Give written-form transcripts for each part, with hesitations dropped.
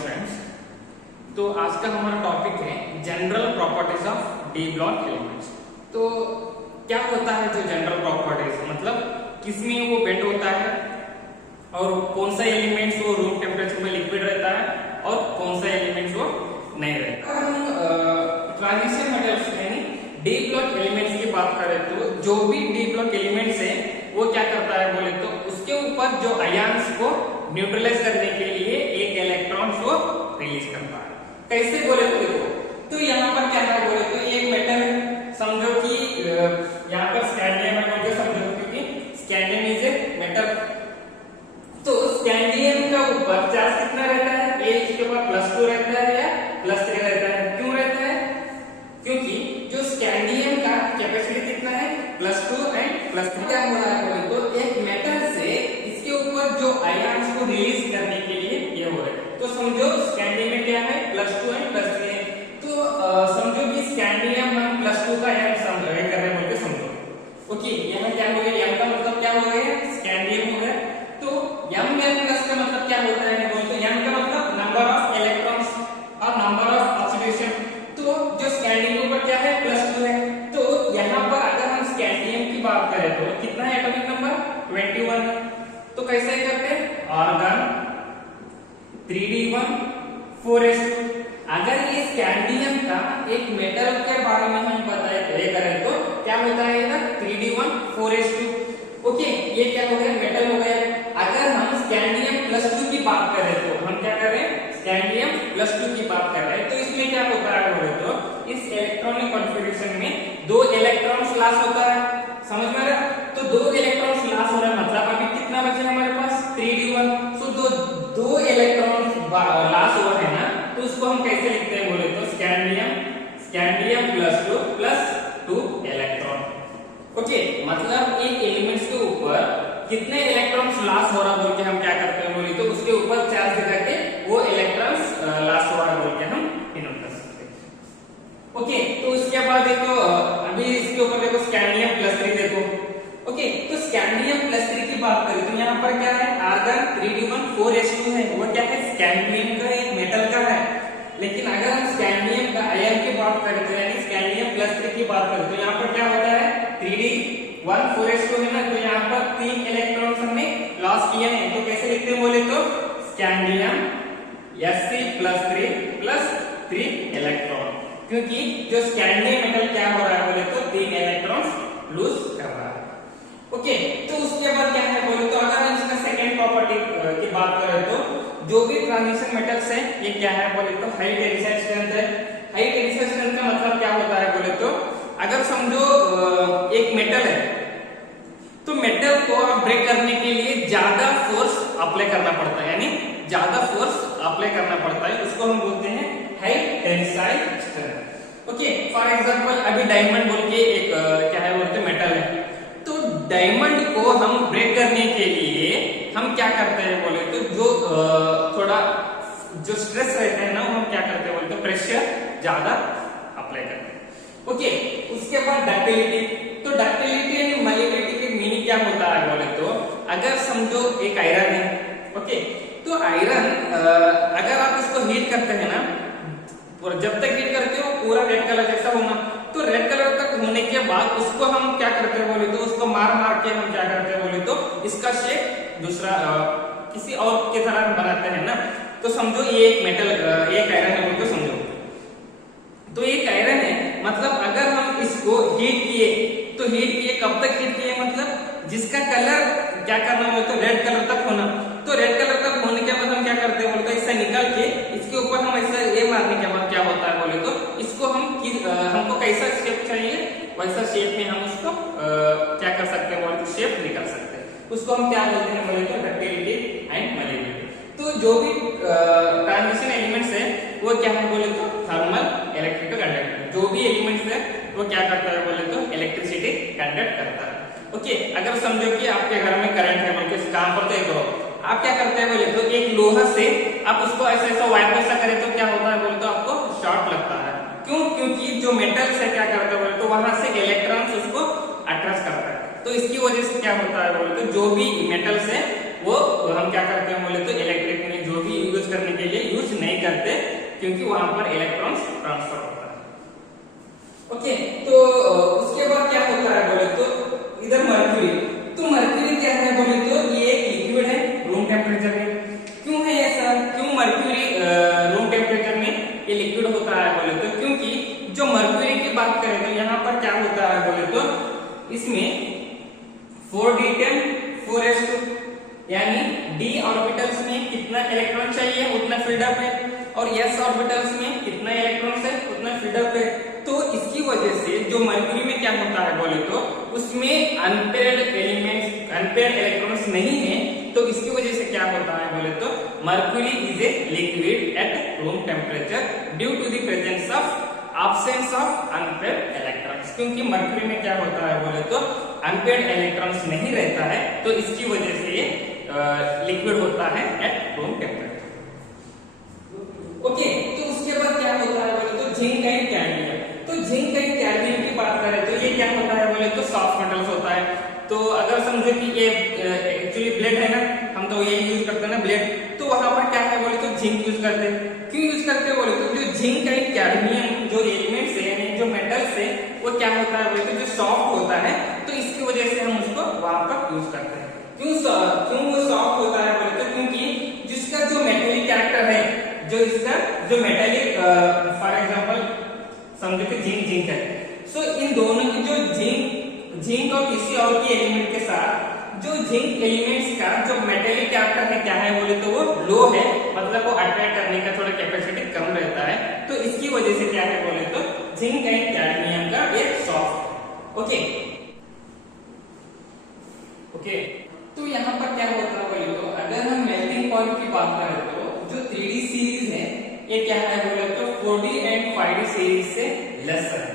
Friends. तो आज का हमारा टॉपिक है general properties of D block elements. तो क्या होता है जो जनरल प्रॉपर्टीज, मतलब किसमें वो बेंड होता है और कौन सा एलिमेंट्स वो रूम टेम्परेचर में लिक्विड रहता है और कौन सा एलिमेंट्स वो नहीं रहता। अगर हम ट्रांजिशन मेटल्स यानी डी ब्लॉक एलिमेंट्स की बात करें तो जो भी डी ब्लॉक एलिमेंट्स है वो क्या करता है बोले तो उसके ऊपर जो आयन्स को न्यूट्रलाइज करने के लिए एक इलेक्ट्रॉन को रिलीज करता है। कैसे बोले तो देखो, तो यहाँ पर क्या है बोले तो एक मेटल समझो कि यहाँ पर स्कैंडियम है बोल के समझो, क्योंकि स्कैंडियम इज ए मेटल। तो स्कैंडियम का ऊपर चार्ज कितना रहता है, ए इसके ऊपर +2 रहता है या +3 रहता है। क्यों रहता है? क्योंकि जो स्कैंडियम का कैपेसिटी कितना है, +2 एंड +3। क्या हो रहा है बोले तो एक मेटल से इसके ऊपर जो आयन्स को रिलीज करने के लिए ये हो रहा है। तो समझो स्कैंडियम में क्या है, +2 एंड +3 है। तो समझो कि स्कैंडियम हम +2 का आयन समझ रहे कर रहे बोल के समझो। ओके, यहाँ क्या हो गया, m का मतलब क्या हो गया, स्कैंडियम हो गया। तो m प्लस का मतलब क्या होता है बोले तो m का मतलब नंबर ऑफ इलेक्ट्रॉन्स और नंबर ऑफ ऑक्सीडेशन। तो जो स्कैंडियम के ऊपर क्या है, +2 है। तो यहाँ पर अगर हम स्कैंडियम की बात करें तो कितना है एटॉमिक नंबर, 21। तो कैसे करते हैं, आर्गन 3d1 4s2। अगर ये स्कैंडियम का एक मेटल के बारे में हम बताए करें तो क्या होता है ना, 3d1 4s2। ओके, ये क्या हो गया, मेटल हो गया। अगर हम स्कैंडियम +2 की बात करें तो हम क्या कर रहे हैं, स्कैंडियम +2 की बात कर रहे हैं। तो इसमें क्या होता है बोले तो इस इलेक्ट्रॉनिक कॉन्फ़िगरेशन में 2 इलेक्ट्रॉन्स लॉस होता है। समझ में आ रहा है? तो 2 इलेक्ट्रॉन्स लॉस हो रहा है, मतलब अभी कितना बचे हमारे पास, 3d1। सो दो इलेक्ट्रॉन्स लॉस हुआ है ना, तो उसको हम कैसे लिखते हैं बोले तो स्कैंडियम +2 +2 इलेक्ट्रॉन। ओके, मतलब एक एलिमेंट्स के ऊपर कितने इलेक्ट्रॉन्स लॉस हो रहा बोल के हम क्या करते हैं बोले तो उसके ऊपर चार्ज दिखा के वो इलेक्ट्रॉन्स लॉस हो रहा बोल के हम डिनोट कर सकते हैं। ओके, तो उसके बाद देखो अभी इसके ऊपर देखो स्कैंडियम +3 देखो। ओके, तो स्कैंडियम +3 की बात करें तो यहाँ पर क्या है, आर्गन 3d1 4s2 है। वो क्या है, स्कैंडियम का एक मेटल का है। लेकिन अगर हम स्कैंडियम का आयन की बात करें तो यानी स्कैंडियम +3 की बात करें तो यहाँ पर क्या होता है, 3d1 4s2 है ना। तो यहाँ पर 3 इलेक्ट्रॉन्स हमने लॉस किए हैं। तो कैसे लिखते हैं बोले तो स्कैंडियम Sc+3 इलेक्ट्रॉन, क्योंकि जो स्कैंडियम मेटल क्या हो रहा है बोले तो 3 इलेक्ट्रॉन्स लूज कर रहा है। ओके, तो उसके बाद क्या है बोले तो अगर हम इसका सेकंड प्रॉपर्टी की बात करें तो जो भी ट्रांजिशन मेटल्स है ये क्या है बोले तो हाई टेंसाइल स्ट्रेंथ है। हाई टेंसाइल स्ट्रेंथ का मतलब क्या होता है बोले तो अगर समझो एक मेटल है तो मेटल को ब्रेक करने के लिए ज्यादा फोर्स अप्लाई करना पड़ता है, यानी ज्यादा फोर्स अप्लाई करना पड़ता है, उसको हम बोलते हैं high tensile strength. Okay, for example अभी डायमंड बोल के एक क्या है बोलते मेटल है। तो डायमंड को हम ब्रेक करने के लिए हम क्या करते हैं बोले तो जो थोड़ा जो स्ट्रेस रहता है ना वो हम क्या करते हैं बोले तो प्रेशर ज्यादा अप्लाई करते हैं। ओके, उसके बाद डक्टिलिटी। तो डक्टिलिटी यानी मलेबिलिटी की मीनिंग क्या होता है बोले तो अगर समझो एक आयरन है। ओके, तो आयरन अगर आप इसको हीट करते हैं ना, और जब तक हीट करते हो पूरा रेड कलर जैसा होना, तो रेड कलर तक होने के बाद उसको हम क्या करते हैं बोले तो उसको मार मार के हम क्या करते हैं बोले तो इसका शेप दूसरा किसी और की तरह बनाते हैं ना। तो समझो ये एक मेटल एक आयरन है बोल के समझो। तो एक आयरन है, मतलब अगर हम इसको हीट किए तो हीट किए कब तक हीट किए, मतलब जिसका कलर क्या करना बोले तो रेड कलर तक होना। तो रेड कलर तक होने के बाद हम क्या करते हैं बोले तो इससे निकल के इसके ऊपर हम ऐसा ये मारने के बाद क्या होता है बोले तो इसको हम हमको कैसा शेप चाहिए वैसा शेप में हम उसको क्या कर सकते हैं बोले तो शेप निकाल सकते हैं। उसको हम क्या बोलते हैं बोले तो डक्टिलिटी एंड मलेबिलिटी। तो जो भी ट्रांजिशन एलिमेंट्स है वो क्या है बोले तो थर्मल इलेक्ट्रिकल कंडक्टर। जो भी एलिमेंट्स है वो क्या करता है बोले तो इलेक्ट्रिसिटी कंडक्ट करता है। ओके, अगर समझो कि आपके घर में करंट है बोल के काम पर तो करो, आप क्या करते हैं बोले तो एक लोहा से आप उसको ऐसा ऐसा वायर ऐसा करें तो क्या होता है बोले तो आपको शॉर्ट लगता है। क्यों? क्योंकि जो मेटल्स है क्या करते हैं बोले तो वहां से इलेक्ट्रॉन्स उसको अट्रैक्ट करता है। तो इसकी वजह से क्या होता है बोले तो जो भी मेटल्स है वो हम क्या करते हैं बोले तो इलेक्ट्रिक में जो भी यूज करने के लिए यूज नहीं क्योंकि वहां पर इलेक्ट्रॉन्स ट्रांसफर होता है। ओके, तो उसके बाद क्या होता है बोले तो इधर मर्क्यूरी, तो मर्क्यूरी क्या है बोले तो ये एक लिक्विड है रूम टेम्परेचर में। क्यों है ऐसा, क्यों मर्क्यूरी रूम टेम्परेचर में ये लिक्विड होता है बोले तो, क्योंकि जो मर्क्यूरी की बात करें तो यहाँ पर क्या होता है बोले तो इसमें 4d10 4s2 यानी d ऑर्बिटल्स में कितना इलेक्ट्रॉन चाहिए उतना फील्डअप है, और s ऑर्बिटल्स में कितना इलेक्ट्रॉन्स है उतना फील्डअप है। तो इसकी वजह से जो मर्क्यूरी में क्या होता है बोले तो उसमें अनपेयर्ड एलिमेंट्स अनपेयर्ड इलेक्ट्रॉन्स नहीं है, तो इसकी वजह से क्या होता है बोले तो mercury is a liquid at room temperature due to the presence of absence of unpaired electrons। क्योंकि मर्क्यूरी में क्या होता है बोले तो अनपेयर्ड इलेक्ट्रॉन्स नहीं रहता है, तो इसकी वजह से ये लिक्विड होता है एट रूम टेम्परेचर। ओके, तो उसके बाद क्या होता है बोले तो जिंक एंड कैडमियम। तो जिंक एंड कैडमियम की बात करें तो ये क्या होता है बोले तो सॉफ्ट मेटल्स होता है। तो अगर समझे कि ये एक्चुअली ब्लेड है ना, हम तो ये यूज करते हैं ना ब्लेड, तो वहां पर क्या है बोले तो जिंक यूज करते हैं। क्यों यूज करते हैं बोले तो जो जिंक एंड कैडमियम जो एलिमेंट्स है जो मेटल्स है वो क्या होता है बोले तो जो सॉफ्ट होता है, तो इसकी वजह से हम उसको वहां पर यूज करते हैं। क्यों वो सॉफ्ट होता है बोले तो क्योंकि जिसका जो मेटेलिक कैरेक्टर है, जो इसका जो मेटेलिक फॉर एग्जांपल समझो कि जिंक है, सो इन दोनों की जो जिंक और किसी और के एलिमेंट के साथ जो जिंक एलिमेंट्स का जो मेटेलिक कैरेक्टर है क्या है बोले तो वो लो है, मतलब वो अट्रैक्ट करने का थोड़ा कैपेसिटी कम रहता है, तो इसकी वजह से क्या है बोले तो जिंक एंड कैडमियम का ये सॉफ्ट। ओके, तो यहाँ पर क्या होता है बोले तो अगर हम मेल्टिंग पॉइंट की बात करें तो जो 3D सीरीज है ये क्या है बोले तो 4D एंड 5D सीरीज से लेसर है।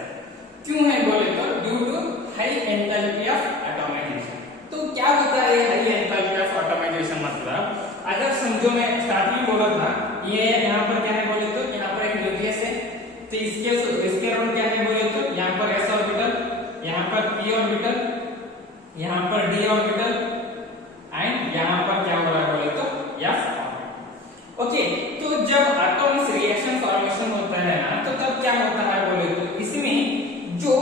क्यों है बोले तो due to high enthalpy of atomization. तो क्या होता है हाई एंथैल्पी ऑफ एटॉमाइजेशन, मतलब अगर समझो मैं स्टार्टिंग में बोला था ये यहाँ पर क्या है बोले तो यहाँ पर एक न्यूक्लियस है, तो इसके अराउंड क्या है बोले तो यहाँ पर s ऑर्बिटल, यहाँ पर p ऑर्बिटल, यहाँ पर d ऑर्बिटल एंड यहाँ पर क्या हो रहा है बोले तो f ऑर्बिटल। ओके, तो जब एटॉम्स रिएक्शन फॉर्मेशन होता है ना, तो तब क्या होता है बोले तो इसमें जो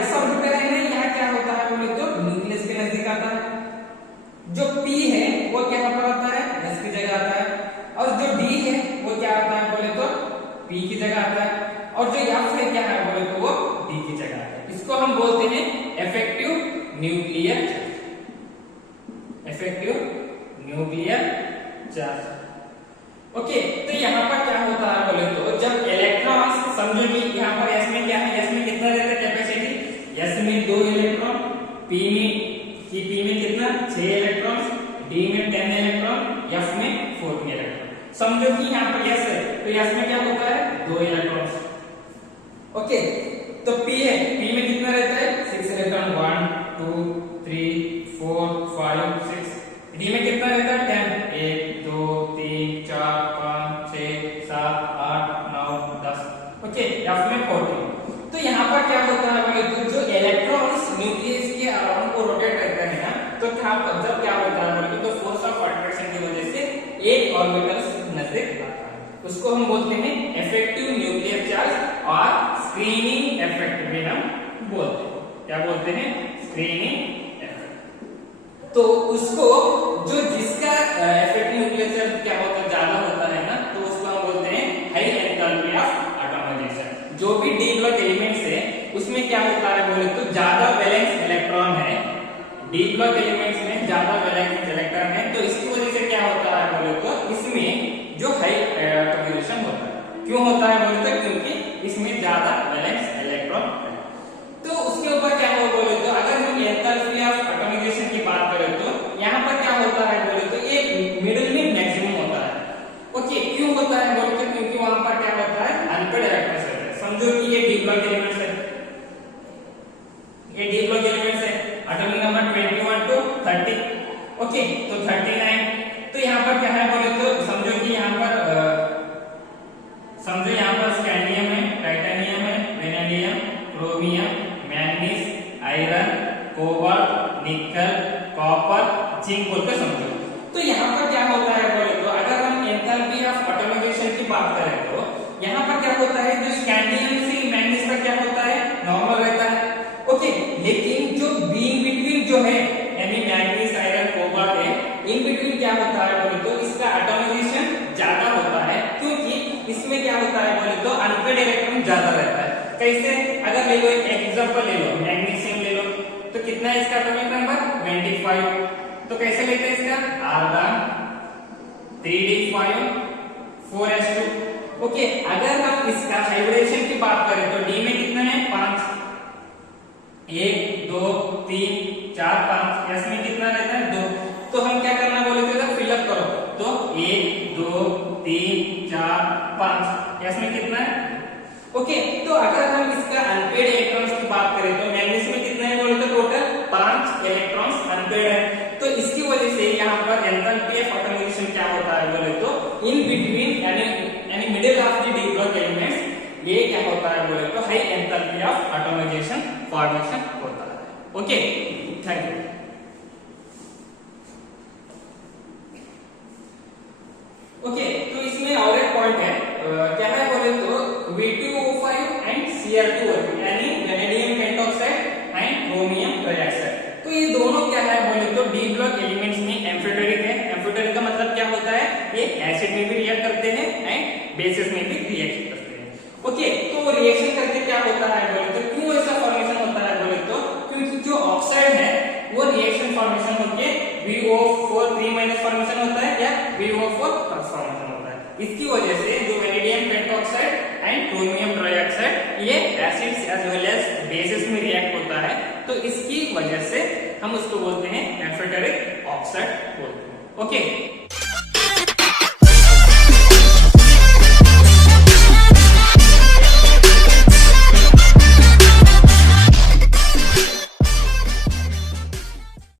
s ऑर्बिटल है ना, यहाँ क्या होता है बोले तो न्यूक्लियस के नजदीक आता है, जो p है वो क्या पर आता है s की जगह आता है, और जो d है वो क्या आता है बोले तो p की जगह आता है, और जो f है क्या है बोले तो वो d की जगह आता है। इसको हम बोलते हैं इफेक्टिव न्यूक्लियर चार्ज। ओके, तो यहाँ पर क्या होता है बोले तो जब इलेक्ट्रॉन्स समझो कि यहाँ पर s में क्या है, s में कितना रहता है कैपेसिटी, s में 2 इलेक्ट्रॉन, p में कितना 6 इलेक्ट्रॉन, d में 10 इलेक्ट्रॉन, f में 14 इलेक्ट्रॉन। समझो कि यहाँ पर s है तो s में क्या होता है 2 इलेक्ट्रॉन। ओके, तो p है, p में कितना रहता है 6 इलेक्ट्रॉन, 1 2 3 4 5 6, d में कितना रहता है 10, 1 2 3 4 5 6 7 8 9 10। ओके, f में 14। तो यहाँ पर क्या होता है बोले तो जो इलेक्ट्रॉन्स न्यूक्लियस के अराउंड को रोटेट करते हैं ना, तो जब क्या होता है बोले तो फोर्स ऑफ अट्रैक्शन की वजह से एक ऑर्बिटल नजदीक आता है, उसको हम बोलते हैं इफेक्टिव न्यूक्लियर चार्ज और स्क्रीनिंग इफेक्ट भी हम बोलते हैं। क्या बोलते हैं? Screening effect. तो उसको जो जिसका इफेक्टिव न्यूक्लियर चार्ज क्या होता है ज्यादा होता है ना, तो उसको हम बोलते हैं हाई एंथैल्पी ऑफ एटॉमाइजेशन। जो भी डी ब्लॉक एलिमेंट्स है उसमें क्या होता है बोले तो ज्यादा वैलेंस इलेक्ट्रॉन है, डी ब्लॉक एलिमेंट्स में ज्यादा वैलेंस इलेक्ट्रॉन है, तो इसकी वजह से क्या होता है बोले तो इसमें जो हाई एटॉमाइजेशन होता है। क्यों होता है बोले तो क्योंकि इसमें ज्यादा वैलेंस इलेक्ट्रॉन है। तो उसके ऊपर क्या हो बोले तो अगर हम एंथैल्पी ऑफ एटॉमाइजेशन की बात करें तो यहाँ पर क्या होता है बोले तो ये मिडिल में मैक्सिमम होता है। ओके, क्यों होता है बोले तो क्योंकि वहां पर क्या होता है अनपेयर्ड इलेक्ट्रॉन्स रहते हैं। समझो कि ये डी ब्लॉक एलिमेंट्स है, ये डी ब्लॉक एलिमेंट्स है, एटॉमिक नंबर 21 to 30। ओके, तो 39। तो यहाँ पर क्या है बोले तो समझो कि यहाँ पर स्कैंडियम है, टाइटेनियम है, वेनेडियम, क्रोमियम, मैंगनीज, बात करें तो यहाँ पर क्या होता है, जो स्कैंडियम से मैंगनीज का क्या होता है, नॉर्मल रहता है। ओके, लेकिन जो बीइंग बिटवीन जो है यानी मैंगनीज आयरन कोबाल्ट है, इन बिटवीन क्या होता है बोले तो इसका एटॉमिजेशन ज्यादा होता है, क्योंकि इसमें क्या होता है बोले तो अनपेड इलेक्ट्रॉन ज्यादा रहता है। कैसे, अगर ले लो एक एग्जांपल ले लो, मैग्नीशियम ले लो, तो कितना है इसका एटॉमिक नंबर 25। तो कैसे लेते हैं इसका, आर्गन 3d5 4s2। ओके, अगर हम इसका हाइब्रिडेशन की बात करें तो डी में कितना है 5, 1 2 3 4 5, एस में कितना रहता है 2। तो हम क्या करना बोले थे, फिलअप करो, तो 1 2 3 4 5, एस में कितना है। ओके, तो अगर हम इसका अनपेड इलेक्ट्रॉन्स की बात करें तो मैग्नीशियम में कितने हैं बोले तो टोटल 5 इलेक्ट्रॉन्स अनपेड है। तो इसकी वजह से यहाँ पर एंथैल्पी ऑफ एटॉमिजेशन क्या होता है बोले तो इन बिटवीन यानी middle of the D block elements ये क्या होता है बोले तो हाई एंथैल्पी ऑफ एटॉमिजेशन फॉर्मेशन होता है। Okay, thank you. ओके, तो इसमें और एक पॉइंट है, क्या है बोले तो V2O5 एंड Cr2 यानी vanadium pentoxide and chromium dioxide. तो ये दोनों क्या है बोले तो डी ब्लॉक एलिमेंट्स में एम्फिटेरिक है। एम्फिटेरिक का मतलब क्या होता है, ये एसिड में भी रिएक्ट करते हैं एंड बेसिस में भी रिएक्ट करते हैं। ओके, तो रिएक्शन करके क्या होता है बोले तो क्यों ऐसा फॉर्मेशन होता है बोले तो क्योंकि जो ऑक्साइड है वो रिएक्शन फॉर्मेशन होके VO4 3- फॉर्मेशन होता है या VO4 फॉर्मेशन होता है। इसकी वजह से जो vanadium pentoxide and chromium dioxide ये acids as well as bases में रिएक्ट होता है, तो इसकी वजह से हम उसको बोलते हैं एम्फिटेरिक ऑक्साइड बोलते हैं। ओके।